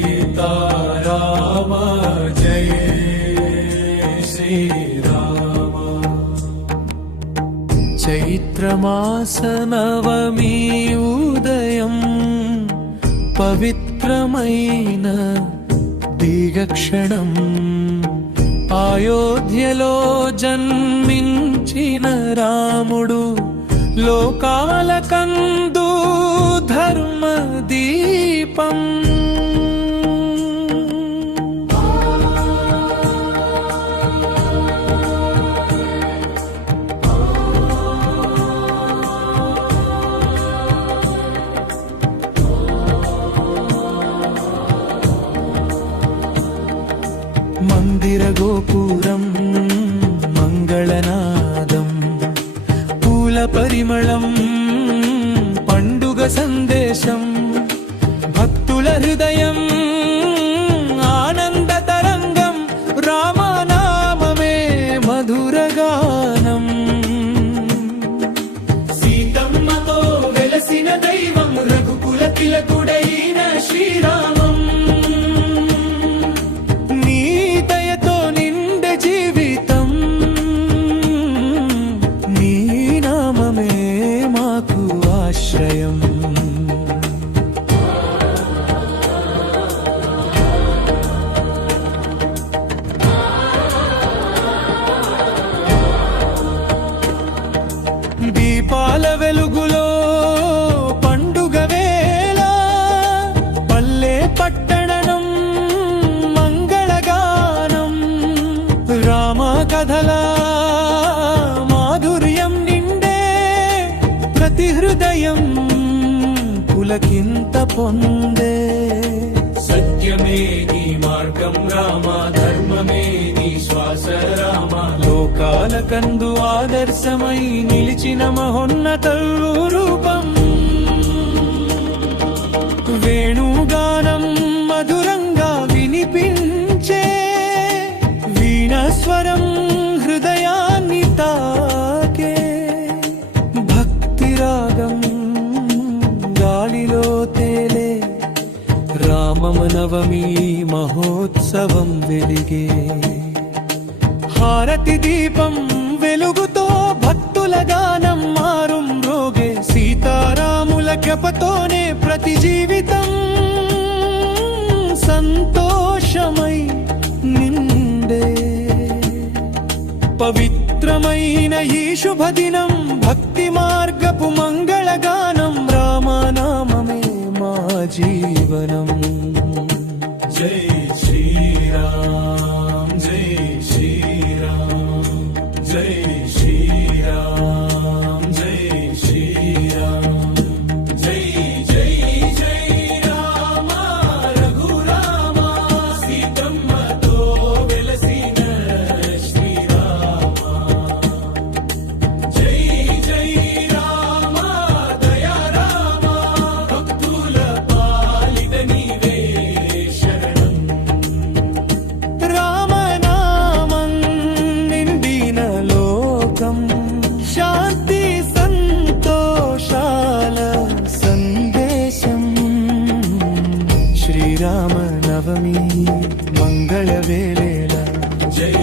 सीताराम जय श्रीराम। चैत्रमासनवमी उदयं पवित्रमैन दीर्घक्षणम् अयोध्यलो जन्मिंचिन रामुडु लोकालकंदु धर्मदीपं। మందిర గోపురం మంగళనాదం పూల పరిమళం పండుగ సందేశం భక్తుల హృదయం ఆనంద తరంగం రామనామమే మధురగానం। సీతమ్మతో వెలసిన దైవం రఘుకుల తిలకుడైన శ్రీరామం। దీపాల వెలుగులో పండుగ వేళ పల్లె పట్టణం మంగళగానం రామ కథల మాధుర్యం నిండే ప్రతి హృదయం పులకింత పొందే। సత్యమే నీ మార్గం రామ ధర్మమే నీ శ్వాస రామ లోకాలకందు ఆదర్శమై నిలిచిన మహోన్నత రూపం। వేణుగానం మధురంగా వినిపించే వీణస్వరం హృదయాన్ని తాకే భక్తి రాగం గాలిలో తేలే రామనవమి మహోత్సవం వెలిగే। హారతి దీపం వెలుగుతో భక్తుల గానం మారుం రోగే సీతారాముల కృపతోనే ప్రతి జీవితం సంతోషమై నిండే। పవిత్రమైన ఈ శుభదినం భక్తి మార్గపు మంగళగానం రామనామమే మా జీవనం। జై శ్రీరామ్ జై శ్రీరామ్ జై శ్రీరామ్ జై శ్రీరామ్ జై జై జై రామ రఘురామ సీతమ్మతో వెలసిన శ్రీరామ। జై జై రామ దయా రామ భక్తుల పాలిత నీవే శరణం। రామనామం నిండిన లోకం శాంతి సంతోషాల సందేశం। శ్రీరామ నవమి మంగళ వేళ జై